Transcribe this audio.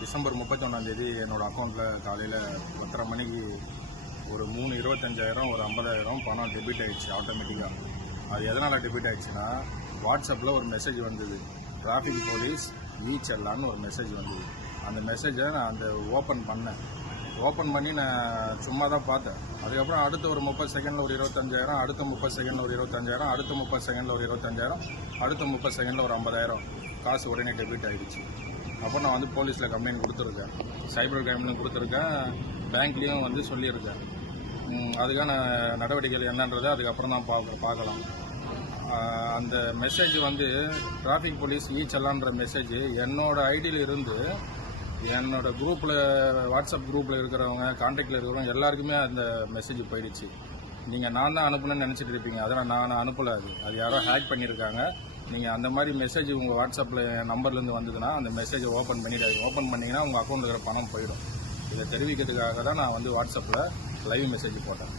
December 31 என்னோடய அக்கௌண்ட்டில் காலையில் 10:30 மணிக்கு ஒரு 3,25,000 ஒரு 50,000 பணம் டெபிட் ஆகிடுச்சு ஆட்டோமேட்டிக்காக. அது எதனால் டெபிட் ஆகிடுச்சுன்னா, வாட்ஸ்அப்பில் ஒரு மெசேஜ் வந்தது, டிராஃபிக் போலீஸ் ஈச்செல்லான்னு ஒரு மெசேஜ் வந்தது. அந்த மெசேஜை நான் ஓப்பன் பண்ணி நான் சும்மா தான் பார்த்தேன். அதுக்கப்புறம் அடுத்த ஒரு 30 செகண்டில் ஒரு 25,000, அடுத்த 30 செகண்டில் ஒரு 25,000, அடுத்த 30 செகண்டில் ஒரு 25,000, அடுத்த 30 செகண்டில் ஒரு 50,000 காசு உடனே டெபிட் ஆகிடுச்சு. அப்போ நான் போலீஸில் கம்ப்ளைண்ட் கொடுத்துருக்கேன், சைபர் கிரைம்லையும் கொடுத்துருக்கேன், பேங்க்லேயும் சொல்லியிருக்கேன். அதுக்கான நடவடிக்கைகள் என்னன்றதை அதுக்கப்புறம் தான் பார்க்கலாம். அந்த மெசேஜ் டிராஃபிக் போலீஸ் ஈச்செல்லான்ற மெசேஜ் என்னோடய ஐடியில் இருந்து என்னோடய குரூப்பில், வாட்ஸ்அப் குரூப்பில் இருக்கிறவங்க, கான்டாக்டில் இருக்கிறவங்க எல்லாருக்குமே அந்த மெசேஜ் போயிடுச்சு. நீங்கள் நான் தான் அனுப்புனேன்னு நினச்சிட்டு இருப்பீங்க. அதெல்லாம் நான் அனுப்பலை. அது யாரோ ஹேக் பண்ணியிருக்காங்க. நீங்கள் அந்த மாதிரி மெசேஜ் உங்கள் வாட்ஸ்அப்பில் நம்பர்லேருந்து வந்ததுன்னா அந்த மெசேஜை ஓப்பன் பண்ணிவிடாது. ஓப்பன் பண்ணிங்கன்னா உங்கள் அக்கௌண்ட்டில் இருக்கிற பணம் போயிடும். இதை தெரிவிக்கிறதுக்காக தான் நான் வாட்ஸ்அப்பில் லைவ் மெசேஜ் போட்டேன்.